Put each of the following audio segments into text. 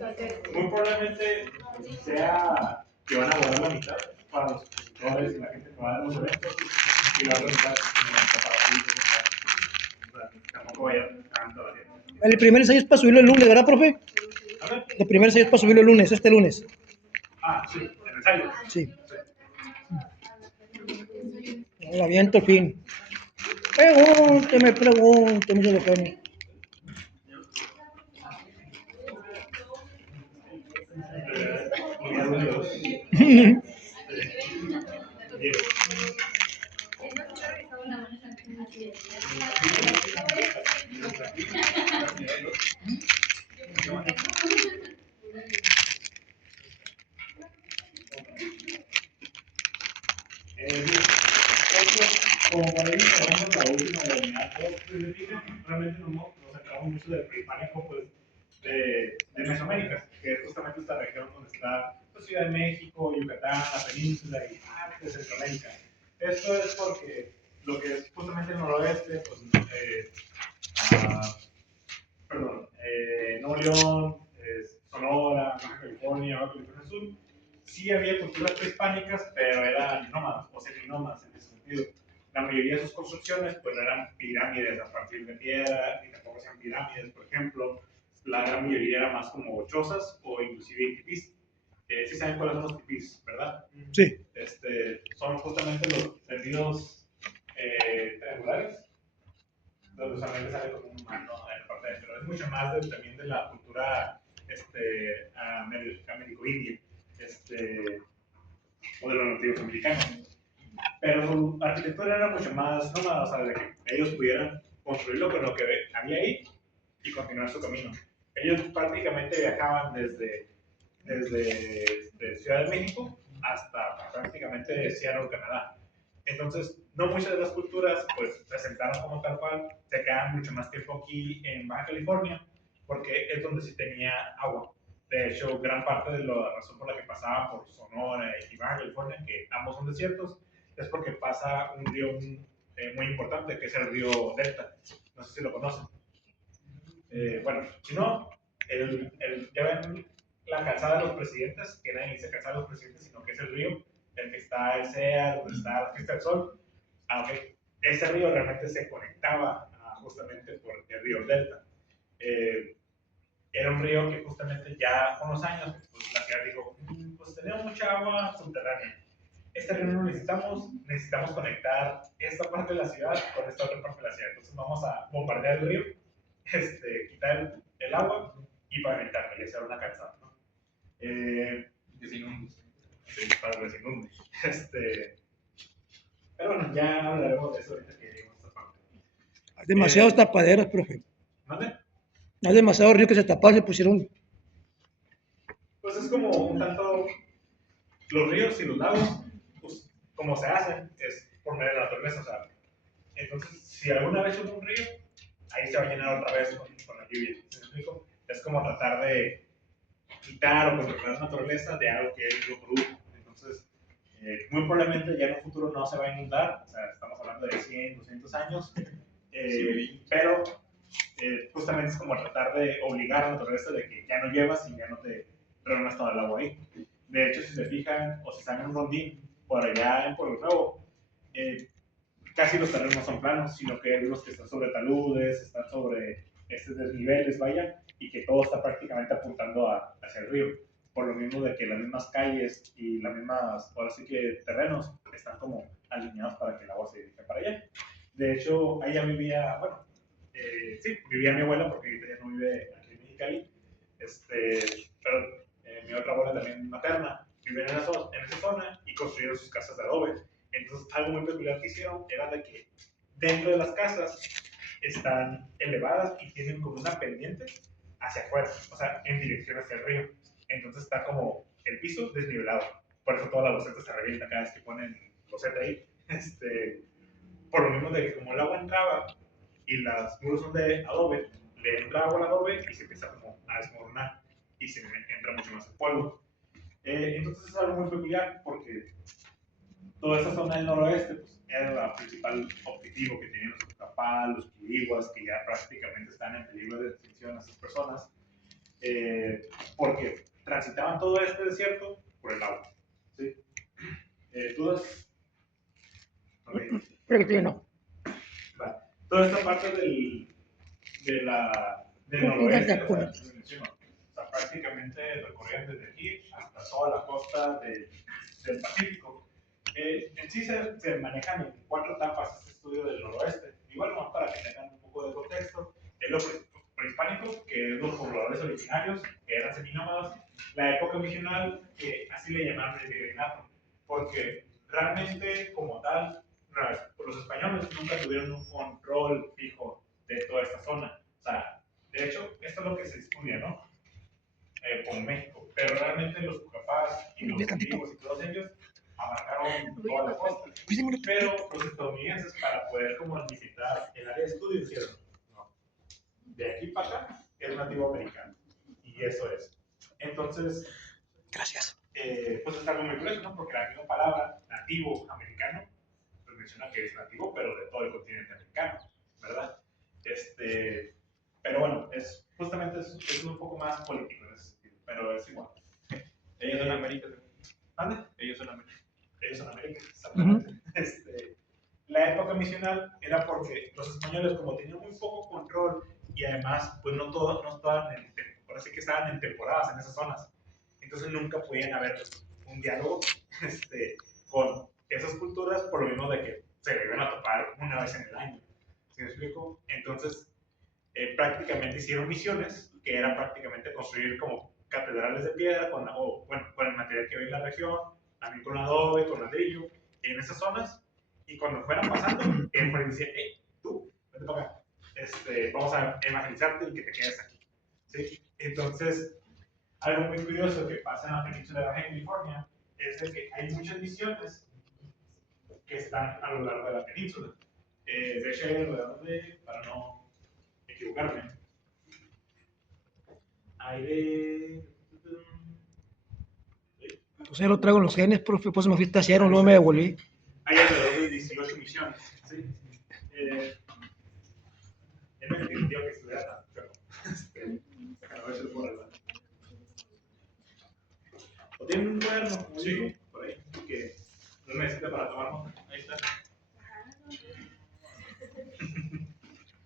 Muy probablemente sea que van a volar la mitad para los expositores y la gente que va a dar los eventos y la otra mitad para público. Tampoco vaya tanto a la El primer ensayo es para subirlo el lunes, ¿verdad, profe? El primer ensayo es para subirlo el lunes, este lunes. Sí, el ensayo. Sí. El aviento al fin. Pregúnteme, se lo pone. Como para ir cerrando la última de la unidad 2, realmente nos sacamos mucho del prehispánico pues, de Mesoamérica, que es justamente esta región donde está pues, Ciudad de México, Yucatán, la península y parte de Centroamérica. Esto es porque lo que es justamente el noroeste, pues, Nuevo León, Sonora, Baja California, Baja California Sur, sí había culturas prehispánicas, pero eran nómadas o seminómadas en ese sentido. La mayoría de sus construcciones pues no eran pirámides a partir de piedra, ni tampoco hacían pirámides, por ejemplo. La gran mayoría era más como chozas o inclusive tipís. Sí saben cuáles son los tipís, ¿verdad? Sí. Son justamente los tendidos triangulares, donde usualmente sale como un humano en la parte de adentro. Es mucho más también de la cultura américo-india o de los nativos americanos. Pero su arquitectura era mucho más nómada, o sea, de que ellos pudieran construirlo con lo que había ahí y continuar su camino. Ellos prácticamente viajaban desde Ciudad de México hasta prácticamente Seattle, Canadá. Entonces, no muchas de las culturas pues presentaron como tal cual, se quedan mucho más tiempo aquí en Baja California, porque es donde sí tenía agua. De hecho, gran parte de la razón por la que pasaban por Sonora y Baja California, que ambos son desiertos, es porque pasa un río muy importante, que es el río Delta. No sé si lo conocen. Bueno, si no, ya ven la calzada de los presidentes, que nadie dice calzada de los presidentes, sino que es el río, el que está el CEA, donde está la Fiesta del Sol. Okay. Ese río realmente se conectaba justamente por el río Delta. Era un río que justamente ya con los años, pues la ciudad dijo, pues tenemos mucha agua subterránea. Este río no necesitamos conectar esta parte de la ciudad con esta otra parte de la ciudad. Entonces vamos a bombardear el río, quitar el agua y pavimentarlo y hacer una calzada, ¿no? Que se inunde. Sí, para que se inunde. Pero bueno, ya hablaremos de eso ahorita que lleguemos a esta parte. Hay demasiadas tapaderas, profe. ¿Mande? Hay demasiados ríos que se taparon, se pusieron. Pues es como un tanto los ríos y los lagos, pues como se hacen, es por medio de la naturaleza, o sea, entonces si alguna vez hubo un río, ahí se va a llenar otra vez con la lluvia. ¿Sí me explico? Es como tratar de quitar o controlar la naturaleza de algo que él lo produjo. Entonces, muy probablemente ya en un futuro no se va a inundar, o sea, estamos hablando de 100, 200 años, pero justamente es como tratar de obligar a la naturaleza de que ya no llevas y ya no te reúnas todo el agua ahí. De hecho, si se fijan o si están en un rondín por allá en Pueblo Nuevo, casi los terrenos no son planos, sino que hay unos que están sobre taludes, están sobre desniveles, vaya, y que todo está prácticamente apuntando hacia el río. Por lo mismo de que las mismas calles y las mismas, ahora sí que terrenos, están como alineados para que el agua se dirija para allá. De hecho, allá vivía, bueno, sí, vivía mi abuela porque ella no vive aquí en Mexicali, pero mi otra abuela también materna vive en esa zona y construyeron sus casas de adobe. Entonces, algo muy peculiar que hicieron era de que dentro de las casas están elevadas y tienen como una pendiente hacia afuera, o sea, en dirección hacia el río. Entonces está como el piso desnivelado. Por eso toda la loseta se revienta cada vez que ponen loseta ahí. Por lo mismo de que como el agua entraba y las muros son de adobe, le entra agua al adobe y se empieza como a desmoronar y se entra mucho más el polvo. Entonces es algo muy peculiar porque toda esa zona del noroeste pues, era el principal objetivo que tenían los Otapal, los Quiriguas, que ya prácticamente están en peligro de extinción a esas personas, porque transitaban todo este desierto por el agua. ¿Sí? ¿Dudas? Okay. Creo que no. Va. Toda esta parte del noroeste, o sea, prácticamente recorrían desde aquí hasta toda la costa del Pacífico. En sí se manejan en 4 etapas este estudio del noroeste. Igual, nomás para que tengan un poco de contexto, es lo prehispánico, que es los pobladores originarios, que eran seminómadas, la época misional, que así le llamaron el virreinato, porque realmente, como tal, los españoles nunca tuvieron un control fijo de toda esta zona. O sea, de hecho, esto es lo que se estudia, ¿no? Con México, pero realmente los Cucapás y los Quirigos y todos ellos abarcaron toda la costa. Pero los estadounidenses, para poder como limitar el área de estudio, dijeron, no, de aquí para acá es nativo americano, y eso es. Entonces, gracias. Pues es algo muy curioso, ¿no? Porque la misma palabra nativo americano pues menciona que es nativo, pero de todo el continente americano, ¿verdad? Pero bueno, justamente es un poco más político en ese sentido, pero es igual. Ellos son América. ¿Dónde? Ellos son América. Ellos son América, exactamente. La época misional era porque los españoles, como tenían muy poco control y además, pues no estaban ahora sí que estaban en temporadas en esas zonas. Entonces nunca podían haber un diálogo con esas culturas, por lo mismo de que se le iban a topar una vez en el año. ¿Sí me explico? Entonces, prácticamente hicieron misiones, que era prácticamente construir como catedrales de piedra con el material que había en la región, también con adobe, con ladrillo, en esas zonas. Y cuando fueran pasando, el juez decía, hey, tú, vete para acá, vamos a evangelizarte y que te quedes aquí. ¿Sí? Entonces, algo muy curioso que pasa en la península de Baja California es de que hay muchas misiones que están a lo largo de la península. De hecho, hay alrededor de, para no equivocarme, hay de... Pues ya lo traigo en los genes, profe, pues me fui a cero, no me devolví. Hay alrededor de 18 misiones, ¿sí? Es mentira, tío, que estuviera tan, pero a ver si lo puedo arreglar. O tienen un cuaderno, como digo, por ahí, que no necesita para tomar nota. Ahí está.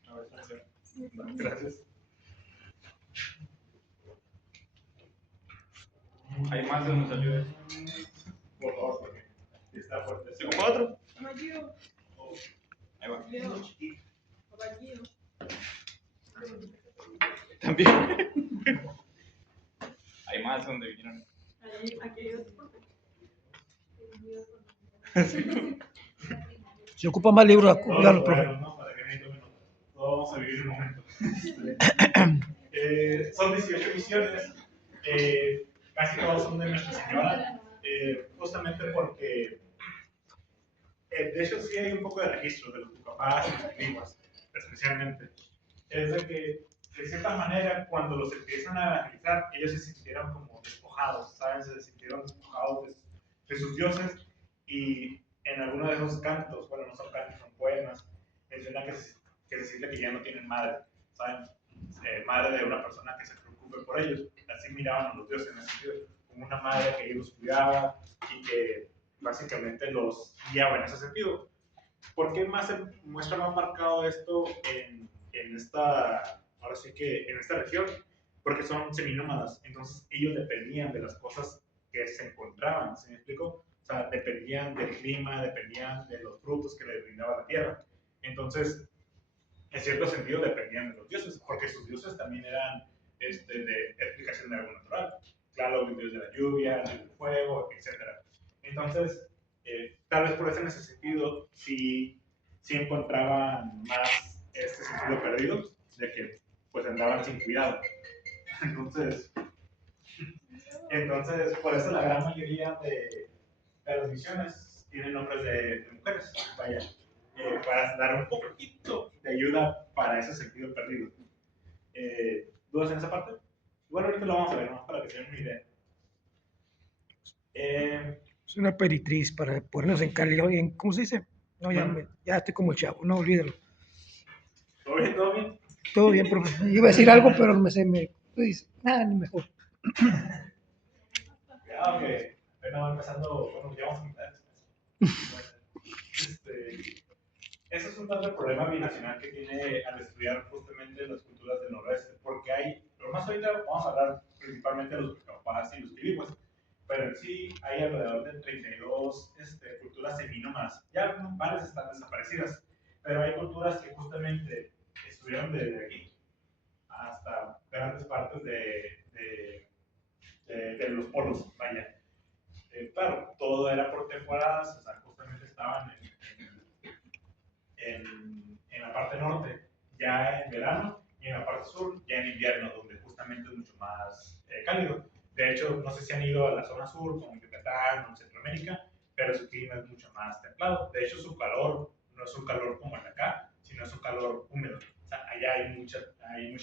A ver, gracias. Hay más de donde salió eso. Por favor, porque está fuerte. ¿Se ocupa otro? Ahí va. También. Hay más donde vinieron. Se ocupa más libros, Claro, profe. ¿No? Para que me tome nota. Vamos a vivir un momento. Son 18 misiones. Casi todos son de Nuestra Señora. Justamente porque, de hecho, sí hay un poco de registro de los papás y los quiriguas, especialmente. Es de que, de cierta manera, cuando los empiezan a evangelizar, ellos se sintieron como despojados, ¿saben? Se sintieron despojados de sus dioses, y en alguno de esos cantos, bueno, no son cantos, son poemas, menciona que se siente que ya no tienen madre, ¿saben? Madre de una persona que se preocupe por ellos. Así miraban a los dioses en ese sentido, como una madre que ellos cuidaba y que básicamente los guiaba en ese sentido. ¿Por qué más se muestra más marcado esto en esta, ahora sí que en esta región? Porque son seminómadas, entonces ellos dependían de las cosas que se encontraban, ¿se me explico? O sea, dependían del clima, dependían de los frutos que les brindaba la tierra. Entonces, en cierto sentido, dependían de los dioses, porque sus dioses también eran de explicación de algo natural. Claro, el dios de la lluvia, el del fuego, etc. Entonces, tal vez por ese sentido, sí encontraban más este sentido perdido, de que pues andaban sin cuidado. Entonces, por eso la gran mayoría de las misiones tienen nombres de mujeres, vaya, para dar un poquito de ayuda para ese sentido perdido. ¿Dudas en esa parte? Igual ahorita lo vamos a ver, ¿no? Para que se den una idea. Es una peritriz para ponernos en calidad, ¿cómo se dice? No, ya estoy como el chavo, no olvídalo. ¿Todo bien? ¿Todo bien? Todo bien, profe. Iba a decir algo, pero me dice, nada, ni mejor. Cuidado que apenas va empezando, bueno, ya vamos a empezar. Ese es un tanto el problema binacional que tiene al estudiar justamente las culturas del noroeste, porque hay, pero más ahorita vamos a hablar principalmente de los capaz y los quiligues, pero en sí hay alrededor de 32 culturas semínomas, ya varias están desaparecidas, pero hay culturas que justamente estuvieron desde aquí hasta grandes partes de los polos, vaya. Claro, todo era por temporadas, o sea, justamente estaban en la parte norte ya en verano y en la parte sur ya en invierno, donde justamente es mucho más cálido. De hecho, no sé si han ido a la zona sur, como en Yucatán o en Centroamérica, pero su clima es mucho más templado. De hecho, su calor no es un calor como el de acá, sino es un calor húmedo. O sea, allá hay mucha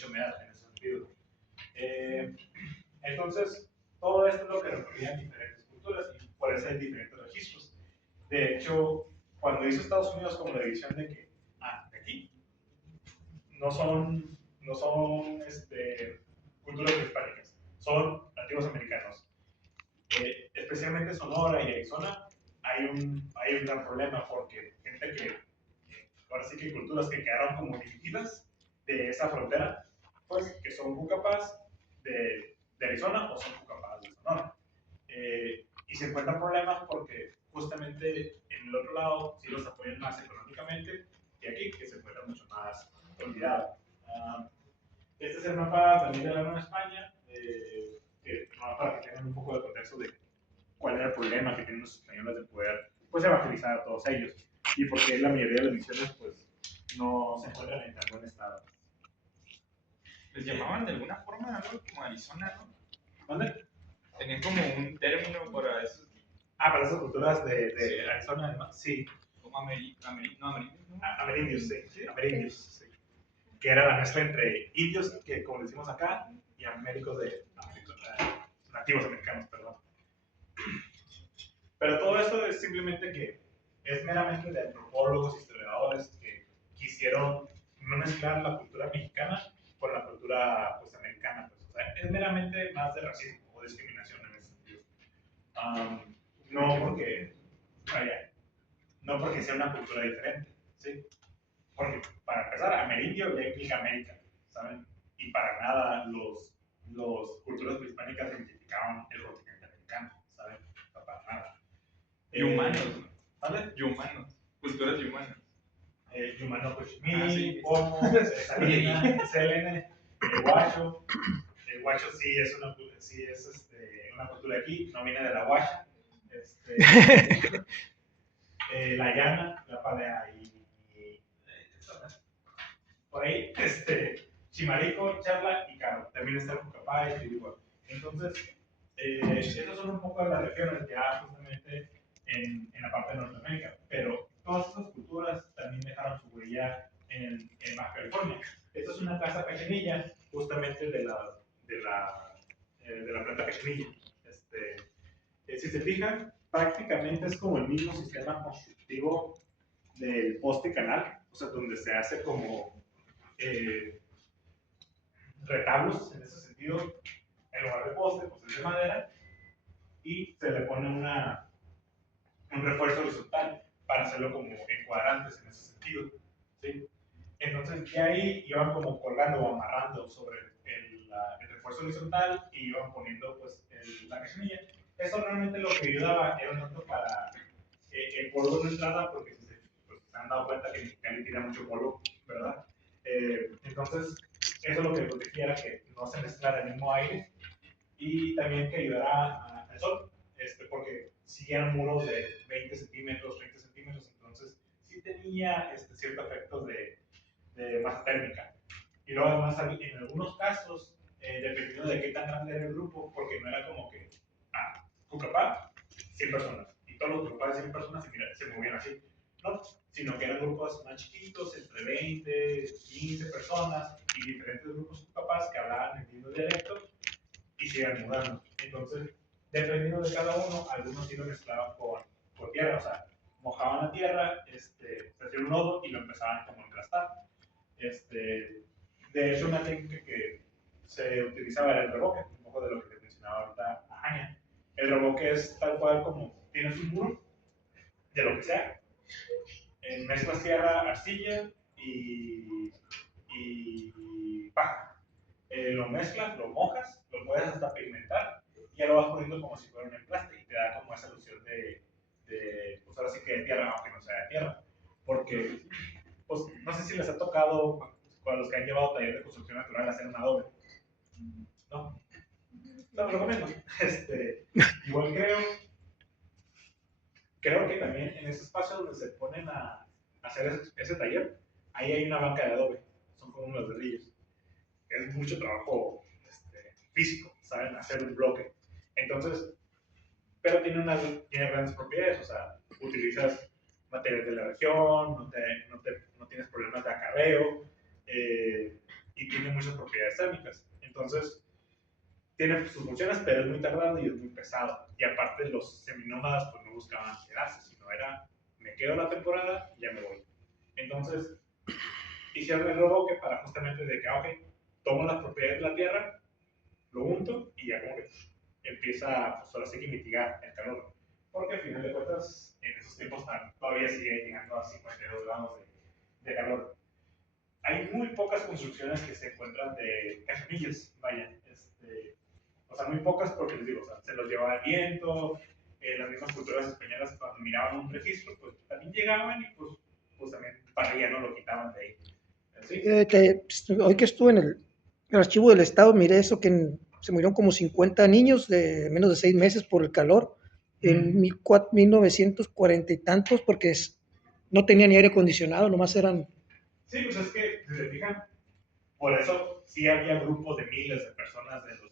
humedad en ese sentido. Entonces, todo esto es lo que recorrían diferentes culturas y por eso hay diferentes registros. De hecho, cuando hizo Estados Unidos como la división de que, de aquí, no son culturas hispánicas, son nativos americanos. Especialmente Sonora y Arizona, hay un gran problema porque gente ahora sí que culturas que quedaron como divididas de esa frontera, pues que son Cucapas de Arizona o son Cucapas de Sonora. Y se encuentran problemas porque justamente en el otro lado sí los apoyan más económicamente y aquí que se encuentra mucho más olvidado. Este es el mapa también de la Nueva España, para que tengan un poco de contexto de cuál era el problema que tienen los españoles de poder pues, evangelizar a todos ellos y por qué la mayoría de las misiones pues, no se encuentran en tan buen estado. Les llamaban de alguna forma algo como Arizona, ¿no? ¿Dónde? Tenían como un término para eso. Para esas culturas de Arizona, además, sí. Como amerindios, ¿no? Amerindios, sí. Amerindios, sí. Que era la mezcla entre indios, que como decimos acá, y nativos americanos, perdón. Pero todo esto es simplemente que es meramente de antropólogos, historiadores que quisieron no mezclar la cultura mexicana con la cultura pues, americana. Pues. O sea, es meramente más de racismo o discriminación en ese sentido. No porque, no porque sea una cultura diferente, ¿sí? Porque para empezar, amerindio ya implica América, ¿saben? Y para nada los culturas prehispánicas identificaban el continente americano, ¿saben? No, para nada. Y humanos. ¿Vale? Y humanos. Culturas y humanos. Yumano Cochimí, Sí. Pomo, Salina, Selene, el Huacho. El Huacho sí es una cultura aquí, no viene de la Huacha. La Llana, la Palea y por ahí, Chimarico, Charla y Caro. También está Cucapá y Chiriguá. Entonces, esas son un poco las regiones ya justamente en la parte de Norteamérica. Pero todas esas culturas también dejaron su huella en Baja California. Esta es una casa pequeñilla, justamente de la planta pequeñilla. Si se fijan, prácticamente es como el mismo sistema constructivo del poste canal, o sea, donde se hace como retablos en ese sentido, en lugar de poste, pues es de madera, y se le pone un refuerzo horizontal para hacerlo como en cuadrantes en ese sentido. ¿Sí? Entonces, ya ahí iban como colgando o amarrando sobre el refuerzo horizontal y iban poniendo pues, la cachanilla. Eso realmente lo que ayudaba era tanto para el polvo no entrara, porque pues, se han dado cuenta que Mexicali tira mucho polvo, ¿verdad? Entonces, eso lo que protegía era que no se mezclara el mismo aire y también que ayudara al sol, porque si eran muros de 20 centímetros, 30 centímetros, entonces sí tenía cierto efecto de masa térmica. Y luego además en algunos casos, dependiendo de qué tan grande era el grupo, porque no era como que, Cucapá, 100 personas, y todos los grupos de 100 personas se movían así, no, sino que eran grupos más chiquitos, entre 20, 15 personas, y diferentes grupos Cucapás que hablaban el mismo dialecto y se iban mudando. Entonces, dependiendo de cada uno, algunos sí lo mezclaban con tierra, o sea, mojaban la tierra, se hacían un lodo y lo empezaban como a emplastar. De hecho, una técnica que se utilizaba era el revoque, un poco de lo que te mencioné El revoque es tal cual como tienes un muro de lo que sea, mezclas tierra, arcilla y paja. Lo mezclas, lo mojas, lo puedes hasta pigmentar y ya lo vas poniendo como si fuera un emplaste y te da como esa ilusión pues ahora sí que de tierra, aunque no sea de tierra. Porque, pues, no sé si les ha tocado con los que han llevado taller de construcción natural hacer un adobe. No, no lo recomiendo. Igual creo que también en ese espacio donde se ponen a hacer ese taller, ahí hay una banca de adobe. Son como unos ladrillos. Es mucho trabajo físico, ¿saben? Hacer un bloque. Entonces, pero tiene grandes propiedades, o sea, utilizas materiales de la región, no tienes problemas de acarreo, y tiene muchas propiedades térmicas. Entonces, tiene sus funciones, pero es muy tardado y es muy pesado. Y aparte, los seminómadas pues no buscaban quedarse, sino era, me quedo la temporada y ya me voy. Entonces, hicieron el revoque para justamente de que, ok, tomo las propiedades de la tierra, lo unto y ya como que empieza, pues ahora sí que mitigar el calor. Porque al final de cuentas, en esos tiempos todavía sigue llegando a 52 grados de calor. Hay muy pocas construcciones que se encuentran de cachanillas, vaya. O sea, muy pocas porque les digo, o sea, se los llevaba el viento, las mismas culturas españolas cuando miraban un registro, pues también llegaban y pues también para ya no lo quitaban de ahí. ¿Sí? Hoy que estuve en el archivo del Estado, miré eso, que se murieron como 50 niños de menos de 6 meses por el calor en 1940 y tantos, porque no tenían ni aire acondicionado, nomás eran... Sí, pues es que, si se fijan, por eso sí había grupos de miles de personas de los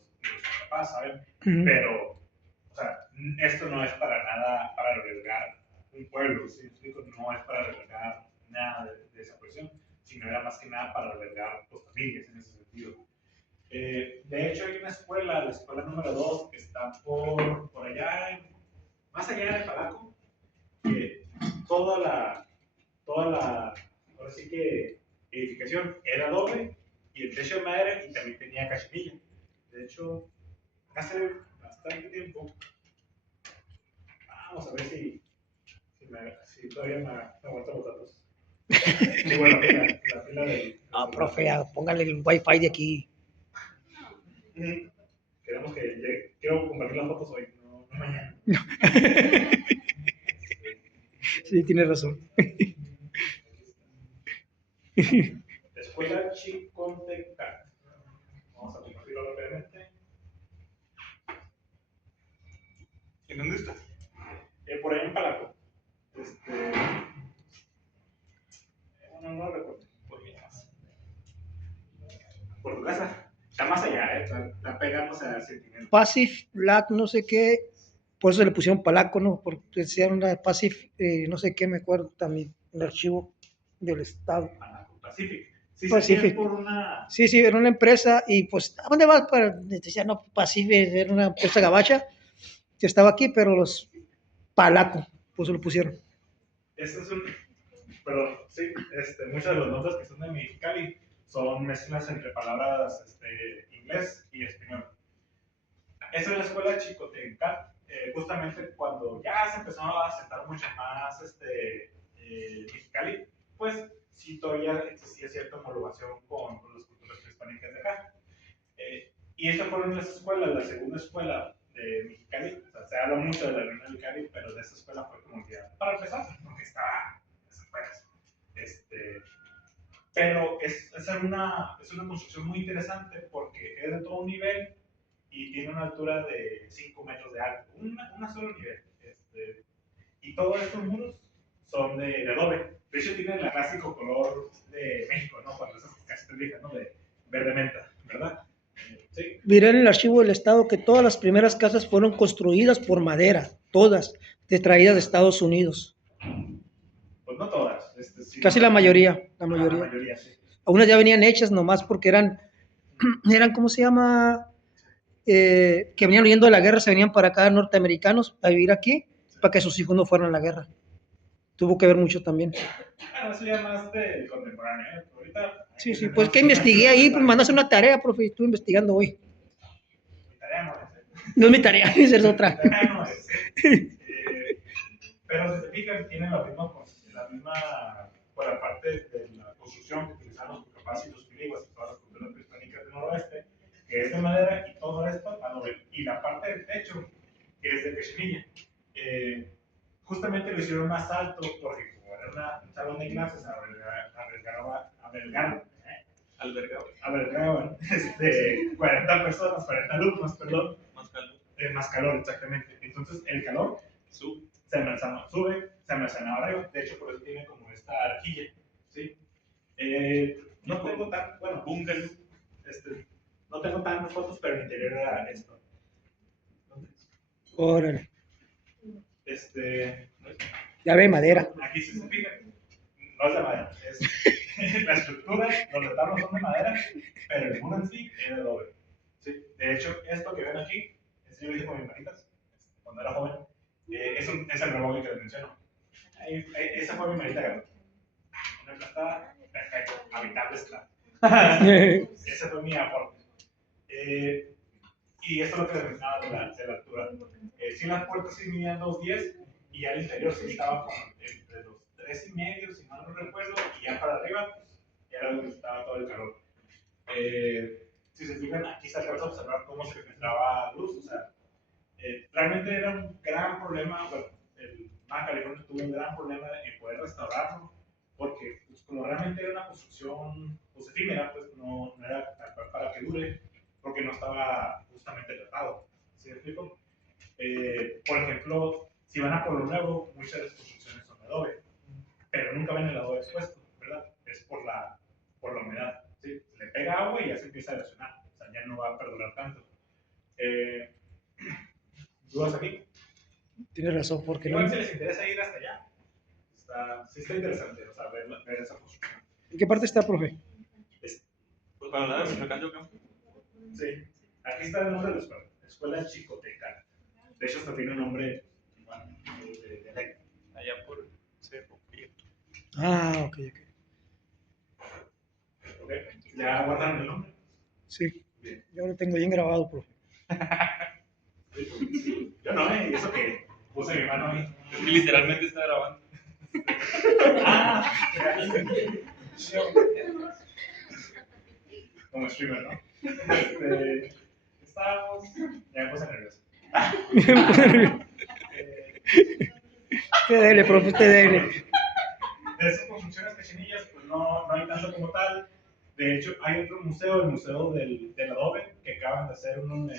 papás, ¿saben? Pero, o sea, esto no es para nada para albergar un pueblo, ¿sí? No es para albergar nada de esa cuestión, sino era más que nada para albergar pues, familias en ese sentido. De hecho, hay una escuela, la escuela número 2, que está por allá, más allá de Palaco, que toda la, ahora sí que edificación era doble y el techo de madera y también tenía cachanilla. De hecho, hace bastante tiempo, vamos a ver si todavía me aguantan los datos. Y bueno, la fila del... No, profe, póngale el wifi de aquí. Queremos que llegue, quiero compartir las fotos hoy, no mañana. Sí, tiene razón. Escuela Chicontecá. Vamos a compartirlo rápidamente. ¿En dónde está? Por ahí en Palaco. No recuerdo. Por tu casa. Está más allá, está pegándose al sentimiento. Pacific Black, no sé qué, por eso le pusieron Palaco, ¿no? Porque decían una Pacific, no sé qué, me acuerdo también, el archivo del Estado. Pacific. Sí, Pacific. por una... Sí, era una empresa y pues, ¿a dónde vas? Decía, no, Pacific, era una empresa gabacha que estaba aquí, pero los Palaco, pues lo pusieron. Este es un... Perdón, sí, muchos de los nombres que son de Mexicali son mezclas entre palabras inglés y español. Esa es la escuela Chicotencat, justamente cuando ya se empezó a aceptar mucho más Mexicali, pues sí todavía existía cierta homologación con las culturas prehispánicas de acá. Y estas fueron las escuelas, la segunda escuela de Mexicali, o sea, se habla mucho de la Reunión de Mexicali, pero de esa escuela fue como que para empezar, porque estaba en esas escuelas. Pero es una construcción muy interesante porque es de todo un nivel y tiene una altura de 5 metros de alto, una solo nivel. Y todos estos muros son de adobe. De hecho, tienen el clásico color de México, ¿no? Cuando esas casitas viejas, ¿no? De verde menta, ¿verdad? Sí. Miré en el archivo del Estado que todas las primeras casas fueron construidas por madera, todas, traídas de Estados Unidos. Pues no todas. Sí, Casi no, la mayoría. La mayoría, sí. Algunas ya venían hechas nomás porque eran ¿cómo se llama? Que venían huyendo de la guerra, se venían para acá norteamericanos a vivir aquí, para que sus hijos no fueran a la guerra. Tuvo que ver mucho también. Bueno, eso ya más de contemporáneo, ¿eh? Ahorita... Sí, pues que investigué ahí, pues mandaste una tarea, profe, estuve investigando hoy. Mi tarea no es. No es mi tarea, esa es otra. No es. Pero si se fijan, tienen la misma, por la parte de la construcción que utilizaban los capaz y los piliguas y todas las culturas prehispánicas del noroeste, que es de madera y todo esto adobe. Y la parte del techo, que es de pechinilla. Justamente lo hicieron más alto porque como era un salón de clases, albergaban 40 personas, 40 alumnos, perdón. Más calor, exactamente. Entonces el calor sube, se almacenaba arriba. De hecho, por eso tiene como esta arquilla. ¿Sí? No tengo tan, bueno, búnker, no tengo tantas fotos, pero el interior era esto. Órale. Este, Ya ve, madera. Aquí sí se fija, no es de madera, es la estructura, los retablos son de madera, pero el muro en sí es de adobe. ¿Sí? De hecho, esto que ven aquí, yo lo hice con mis manitas cuando era joven, es el reloj que les menciono. Esa fue mi manita grande. Una aplastada, perfecto, habitable está. Ese fue mi aporte. Y eso es lo que les mencionaba de la altura. Sí, las puertas sí medían 2.10 y al interior sí estaba entre los 3.5, si mal no recuerdo, y ya para arriba, pues ya era donde estaba todo el calor. Si se fijan, aquí se alcanza a observar cómo se filtraba luz, o sea, realmente era un gran problema, bueno, el Baja California tuvo un gran problema en poder restaurarlo, porque pues, como realmente era una construcción pues, efímera, pues no era tal cual para que dure, porque no estaba justamente tratado. ¿Sí me explico? Por ejemplo, si van a Pueblo Nuevo, muchas de las construcciones son de adobe, pero nunca ven el adobe expuesto, ¿verdad? Es por la humedad. ¿Sí? Le pega agua y ya se empieza a erosionar, o sea, ya no va a perdurar tanto. ¿Dudas aquí? Tienes razón, porque Igual no. si les interesa ir hasta allá, sí está interesante, o sea, ver esa construcción. ¿En qué parte está, profe? Pues para hablar de Michoacán, yo creo. Sí, aquí está el nombre de la escuela Chicotecana. De hecho, hasta tiene un nombre igual, de ley. Allá por Cerro Prieto. Ah, ok. ¿Ok? ¿Ya guardaron el nombre? Sí. Bien. Yo lo tengo bien grabado, profe. Yo no, y eso que puse mi mano ahí. Es que literalmente está grabando. Como streamer, ¿no? Estábamos. Ya me puse nervioso. Usted dele, profe, usted dele. De esas construcciones pechinillas, pues no hay tanto como tal. De hecho, hay otro museo, el Museo del Adobe, que acaban de hacer uno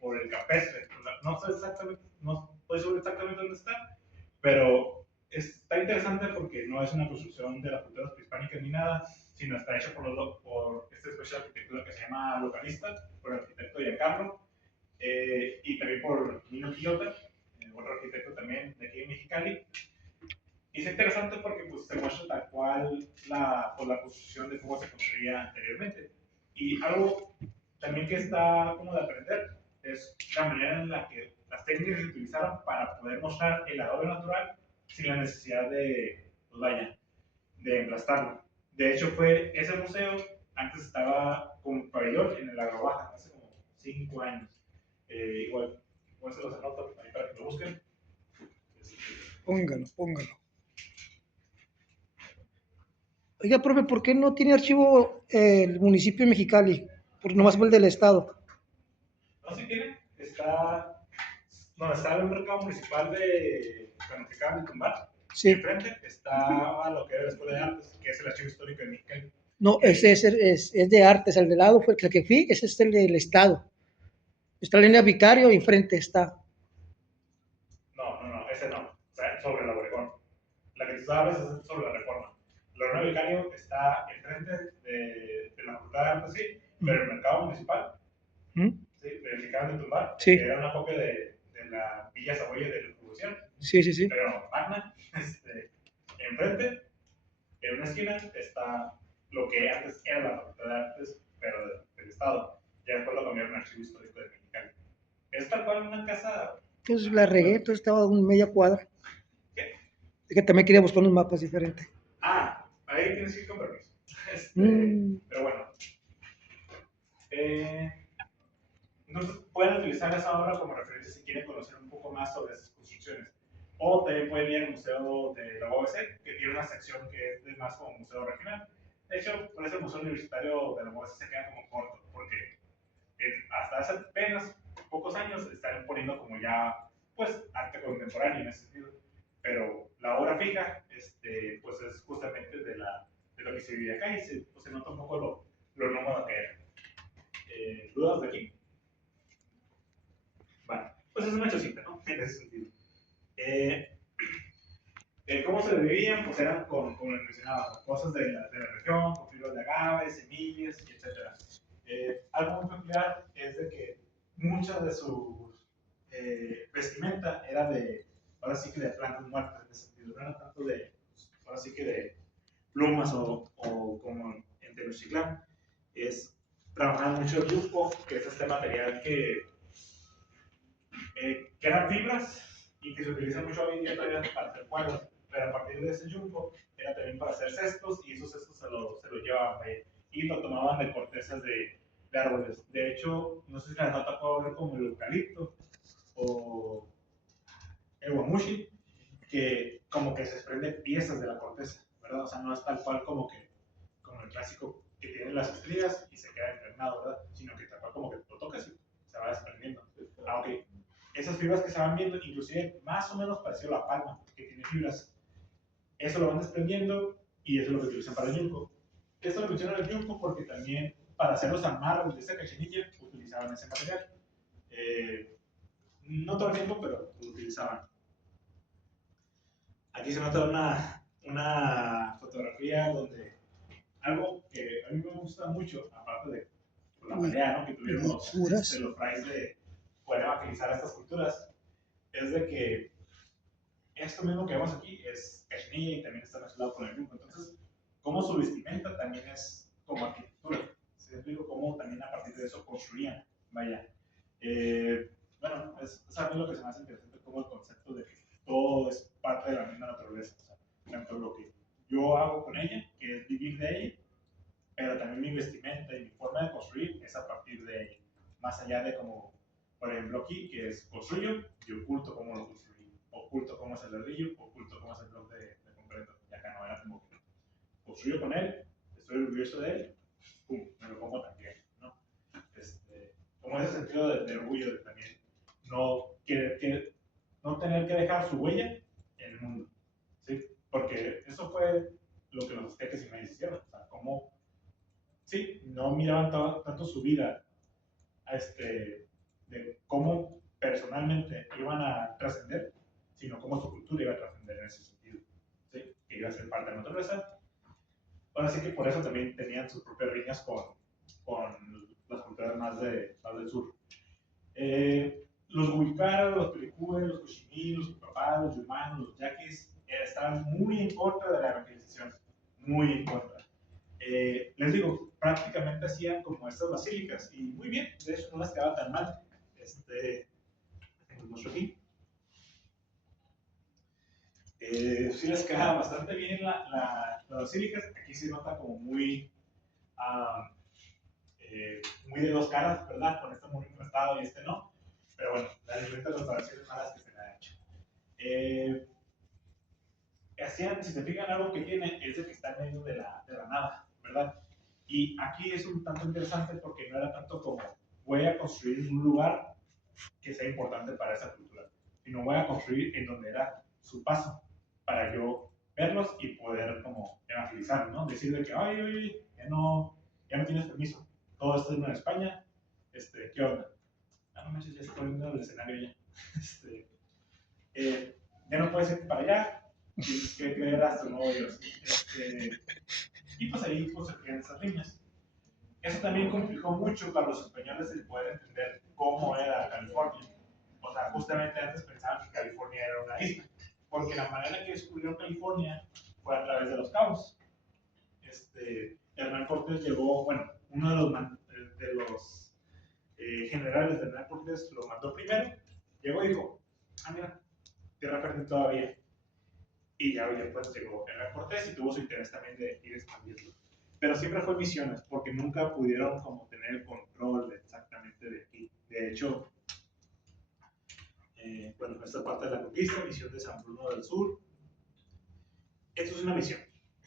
por el Campestre. No sé exactamente, no estoy seguro exactamente dónde está, pero está interesante porque no es una construcción de las culturas prehispánicas ni nada, sino está hecha por este especial de arquitectura que se llama Localista, por el arquitecto Giancarlo, y también por Nino Quillota, otro arquitecto también de aquí en Mexicali. Y es interesante porque pues, se muestra tal cual la construcción de cómo se construía anteriormente. Y algo también que está como de aprender es la manera en la que las técnicas se utilizaron para poder mostrar el adobe natural sin la necesidad pues vaya, de emplastarlo. De hecho, fue ese museo, antes estaba como pabellón en el Agrobaja, hace como 5 años. Igual se los anoto ahí para que lo busquen. Póngalo. Oiga, profe, ¿por qué no tiene archivo el municipio de Mexicali? Porque nomás fue el del estado. No, sí tiene. Está el mercado municipal de cuando te acaban de tumbar. Sí. Enfrente está lo que era la Escuela de Artes, que es el archivo histórico de Mexicali. No, ese es de artes, el de lado fue el que fui, ese es el del estado. Está la línea Vicario y enfrente está. No, ese no. O sea, sobre la Obregón. La que tú sabes es sobre la Reforma. La Lorena Vicario está enfrente de la Facultad de Artes, sí, pero el mercado municipal, sí, del que acaban de tumbar, Sí. que era una copia de la Villa Saboya de la Revolución. Sí. Pero magna, enfrente, en una esquina, está lo que antes era la Facultad de Artes, pero del Estado. Ya después lo cambiaron al Archivo Histórico de Mexicali. Es tal cual una casa. Entonces la regué, entonces estaba a media cuadra. ¿Qué? Es que también quería buscar unos mapas diferentes. Ahí tienes que ir con permiso. Pero bueno. Entonces pueden utilizar esa obra como referencia si quieren conocer un poco más sobre esas construcciones. O también pueden ir al Museo de la UABC, que tiene una sección que es más como museo regional. De hecho, por eso el Museo Universitario de la UABC se queda como corto, porque hasta hace apenas pocos años están poniendo como ya, pues, arte contemporáneo en ese sentido. Pero la obra fija, pues es justamente de lo que se vivía acá y pues, se nota un poco lo nómada que era. ¿Dudas de aquí? Vale, pues es una chocita, ¿no? En ese sentido. ¿Cómo se vivían? Pues eran, como les mencionaba, cosas de la región, con fibras de agave, semillas, etc. Algo muy peculiar es de que mucha de su vestimenta era ahora sí que de plantas muertas, en ese sentido, no era tanto ahora sí que de plumas o como en Tenochtitlán, trabajaban mucho el yunco, que es este material que eran fibras y que se utiliza mucho hoy en día todavía para hacer cuadros, pero a partir de ese yunco era también para hacer cestos y esos cestos se lo llevaban y lo tomaban de cortezas de árboles. De hecho, no sé si la nota puedo ver como el eucalipto o el guamushi, que como que se desprenden piezas de la corteza, ¿verdad? O sea, no es tal cual como el clásico que tiene las estrías y se queda impregnado, ¿verdad? Sino que tal cual como que lo tocas y se va desprendiendo. Aunque esas fibras que se van viendo, inclusive más o menos parecido a la palma, que tiene fibras, eso lo van desprendiendo y eso es lo que utilizan para el yunco. Esto lo menciono el yunco porque también para hacer los amarros de esa cachinilla utilizaban ese material. No todo el tiempo, pero lo utilizaban. Aquí se nota una fotografía donde algo que a mí me gusta mucho, aparte de la pelea, ¿no?, que tuvieron los frailes de poder evangelizar estas culturas, es de que esto mismo que vemos aquí es cachinilla y también está mezclado con el yunco. Entonces, cómo su vestimenta también es como arquitectura. ¿Se explico cómo también a partir de eso construían? Vaya. Bueno, es algo lo que se me hace interesante, como el concepto de que todo es parte de la misma naturaleza. O sea, tanto lo que yo hago con ella, que es vivir de ella, pero también mi vestimenta y mi forma de construir es a partir de ella. Más allá de como, por ejemplo, aquí, que es construyo y oculto cómo lo construí. Oculto cómo es el ladrillo, oculto cómo es el bloque de concreto. Y acá no era como que construyo con él, estoy orgulloso de él, pum, me lo pongo también, ¿no? Como ese sentido de orgullo de también no tener que dejar su huella en el mundo, ¿sí? Porque eso fue lo que los aztecas y mayas hicieron, o sea, como, sí, no miraban tanto su vida, de cómo personalmente iban a trascender, sino cómo su cultura iba a trascender en ese sentido, ¿sí? Que iba a ser parte de la naturaleza. Ahora sí que por eso también tenían sus propias riñas con las culturas más del sur. Los Huicaros, los Piricúes, los Cochimí, los Papás, los Yumanos, los Yaquis estaban muy en contra de la evangelización, muy en contra. Les digo, prácticamente hacían como estas basílicas y muy bien, de hecho no les quedaba tan mal. Muestro aquí. Sí les queda bastante bien las basílicas. Aquí se nota como muy de dos caras, ¿verdad? Con este muy contrastado y este no. Pero bueno, las diferentes restauraciones malas que se le han hecho. Hacían, si se fijan, algo que tiene es de que está en medio de la nada, ¿verdad? Y aquí es un tanto interesante porque no era tanto como voy a construir un lugar que sea importante para esa cultura, sino voy a construir en donde era su paso para yo verlos y poder como evangelizar, ¿no? Decirle que, ay, oye, ya no tienes permiso, todo esto es en España, ¿qué onda? Ah, no manches, ya estoy viendo el escenario ya. Ya no puedes ir para allá, tienes que creer hasta tu nuevo Dios. Y pues ahí pues, se crean esas líneas. Eso también complicó mucho para los españoles el poder entender cómo era California. O sea, justamente antes pensaban que California era una isla, porque la manera que descubrieron California fue a través de los cabos. Hernán Cortés llegó, bueno, uno de los generales de Hernán Cortés lo mandó primero, llegó y dijo, ah, mira, tierra fértil todavía. Y ya después llegó Hernán Cortés y tuvo su interés también de ir expandiendo. Pero siempre fue misiones, porque nunca pudieron como tener el control exactamente de De hecho, bueno, esta parte de la conquista, misión de San Bruno del Sur. Esto es una misión.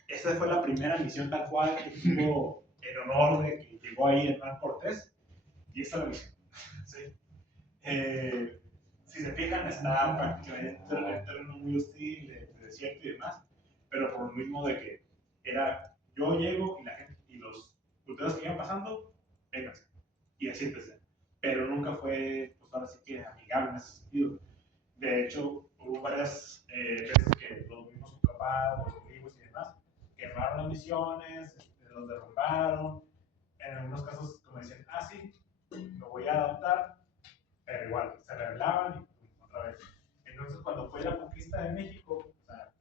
Esta fue la primera misión tal cual que tuvo el honor de que llegó ahí Hernán Cortés. Y esta es la misión. ¿Sí? Si se fijan, está prácticamente en un terreno muy hostil, de desierto y demás, pero por lo mismo de que era, yo llego y la gente, y los cultores que iban pasando, vénganse y asiéntense. Pero nunca fue, pues ahora sí que amigable en ese sentido. De hecho, hubo varias veces que los mismos capaz, los amigos y demás, quemaron las misiones, los derrumbaron. En algunos casos, como decían, ah, sí, lo voy a adaptar, pero igual, se rebelaban y otra vez. Entonces, cuando fue la conquista de México, o sea,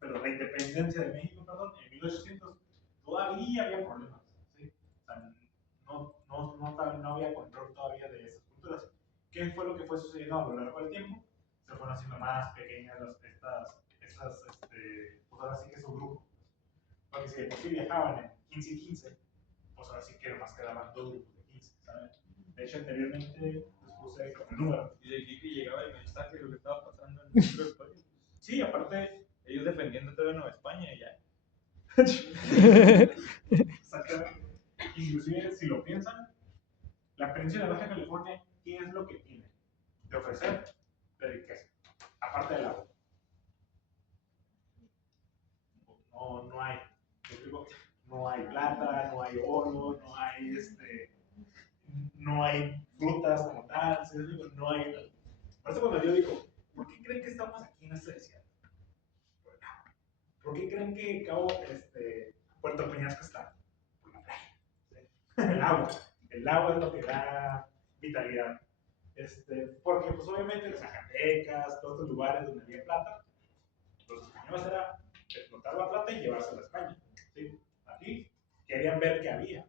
perdón, la independencia de México, perdón, en 1800, todavía había problemas, ¿sí? O sea, no había control todavía de esas culturas. ¿Qué fue lo que fue sucediendo a lo largo del tiempo? Se fueron haciendo más pequeñas pues ahora sí que su grupo. Porque si de por sí viajaban en 15 y 15, pues ahora sí que nomás quedaban dos grupos de 15, ¿saben? De hecho, anteriormente les puse como el número. Y de aquí que llegaba el mensaje de lo que estaba pasando en el centro del país. Sí, aparte, Ellos defendiendo todo Nueva España y ya. exactamente. Inclusive, si lo piensan, la península de Baja California, ¿qué es lo que tiene de ofrecer de riqueza? Aparte del agua. No hay. Digo, no hay plata, no hay oro, no hay frutas como tal, ¿sí? No hay. Por eso cuando yo digo, ¿por qué creen que estamos aquí en este desierto? ¿Por qué creen que Puerto Peñasco está? Por la playa. ¿Sí? El agua. El agua es lo que da vitalidad. Porque pues obviamente en Zacatecas, todos estos lugares donde había plata, los españoles era explotar la plata y llevársela a España. ¿Sí? Aquí querían ver qué había.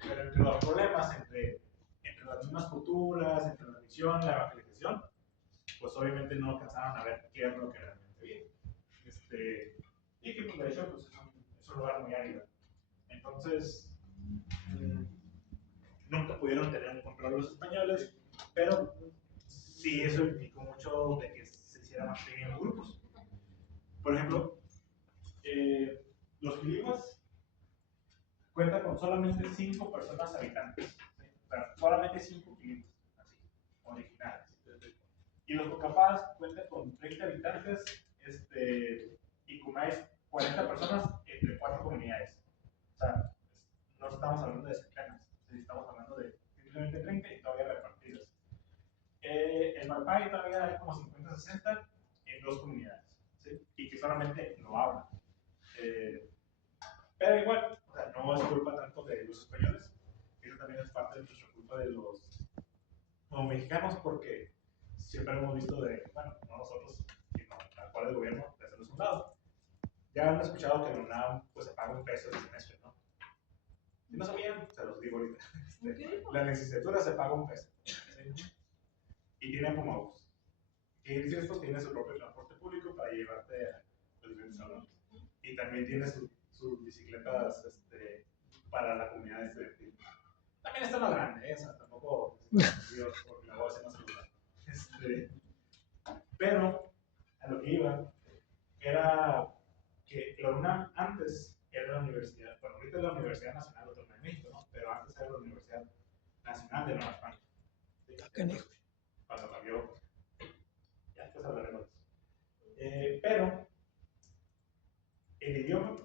Pero entre los problemas, entre las mismas culturas, entre la misión, la evangelización, pues obviamente no alcanzaron a ver qué es lo que realmente había. Y que pues de hecho pues, es un lugar muy árido. Entonces, nunca pudieron tener un control los españoles, pero sí eso implicó mucho de que se hiciera más pequeños grupos. Por ejemplo, los Quilihuas cuentan con solamente 5 personas habitantes, ¿sí? O sea, solamente 5 Quilihuas, así, originales. Y los Bocapás cuentan con 30 habitantes, y Cumáis 40 personas entre 4 comunidades. O sea, no estamos hablando de centenas, ¿sí? Estamos hablando de simplemente 30 y todavía repartidas. En Malpay todavía hay como 50-60 en 2 comunidades, ¿sí? Y que solamente lo hablan. Pero igual, o sea, no es culpa tanto de los españoles, eso también es parte de nuestra culpa de los como mexicanos, porque siempre hemos visto bueno, no nosotros, sino la cual el gobierno de hacernos un lado. Ya han escuchado que en UNAM pues, se paga $1 el semestre, ¿no? Si no sabían, se los digo ahorita. La licenciatura se paga $1. ¿Sí? Y tiene como bus. Y dice esto, tiene su propio transporte público para llevarte a los diferentes salones. Y también tiene sus bicicletas para la comunidad estudiantil. También está más grande, o sea, tampoco Dios, porque la voy a hacer más celular. Pero a lo que iba era que la UNAM antes era la universidad, bueno, ahorita es la Universidad Nacional Autónoma de México, ¿no? Pero antes era la Universidad Nacional de Nueva España. ¿Sí? Cuando cambió, ya después hablaremos de eso. Pero el idioma,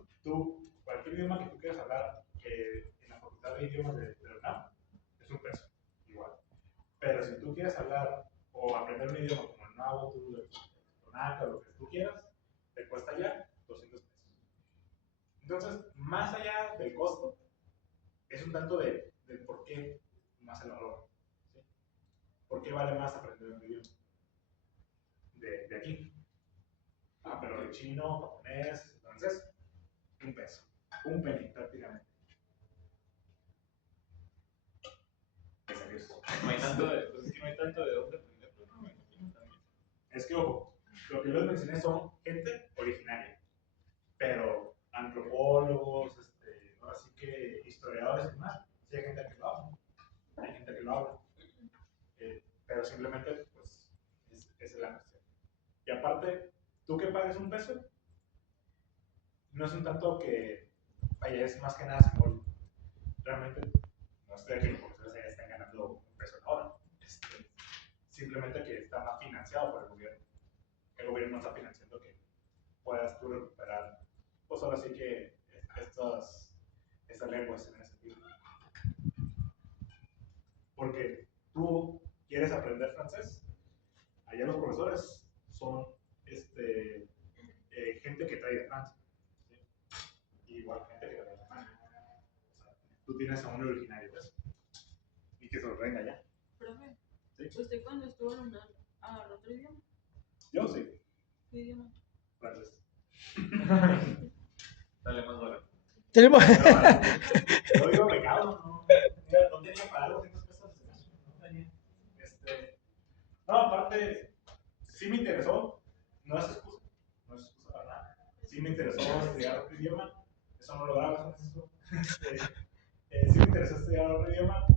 cualquier idioma que tú quieras hablar, que en la facultad de idiomas de la UNAM, es $1, igual. Pero si tú quieres hablar o aprender un idioma como el náhuatl, el tonaca, lo que tú quieras, te cuesta ya $200. Entonces, más allá del costo, es un tanto de por qué más el valor. ¿Sí? ¿Por qué vale más aprender un idioma? De aquí. Pero de chino, japonés, francés, $1. Un penny prácticamente. No hay tanto pues es que no hay tanto de dónde aprenderlo, ¿no? Me imagino también. Es que, ojo, lo que yo les mencioné son gente originaria, pero antropólogos, así que historiadores y demás, sí hay gente que lo habla. Hay gente que lo habla. Esa es la cuestión. Y aparte, tú que pagues un peso, no es un tanto que, vaya, es más que nada simbólico. Realmente, no es de que los profesores allá estén ganando un peso a la hora. Simplemente que está más financiado por el gobierno. El gobierno no está financiando que puedas tú recuperar, pues ahora sí que estas lenguas en ese sentido. Porque tú quieres aprender francés, allá los profesores son gente que trae de Francia, ¿sí? Igual gente que trae de Francia. O sea, tú tienes a un originario de eso y que se lo traen allá. Profe, ¿Sí? ¿usted cuando estuvo en al otro idioma? Yo sí, ¿Qué idioma? francés. Dale más dólares. Tenemos, Yo iba becado, no tenía para algo, 200 pesos de semestre, no tenía. No, aparte, sí me interesó, no es excusa para nada. Sí me interesó estudiar otro idioma, eso no lo grabas en eso. Sí me interesó estudiar otro idioma,